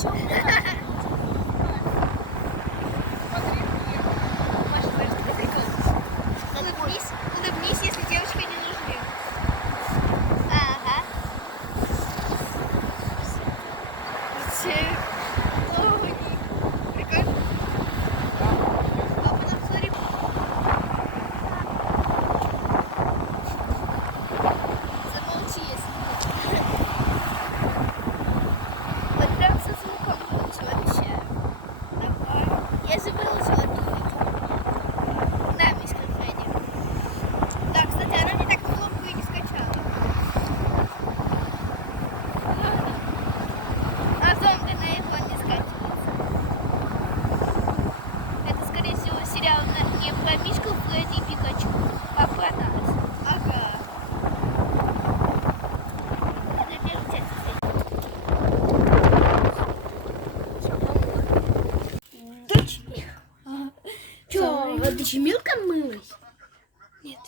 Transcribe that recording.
все. Улыбнись, если девочка не нужны. Ага. Прикольно. Папа, нам смотри. Замолчи, если. Вот прям со звуком лучше вообще. Давай. Я же выложила тут. Да, мишкар Фреди. Да, кстати, она мне так кнопку и не скачала. А зомби на iPhone не скачивается. Это, скорее всего, сериал не про мишку Фреди и пикачур, а про нас. Ага. Это первая часть. Чё, ты же мелко мылась? Нет.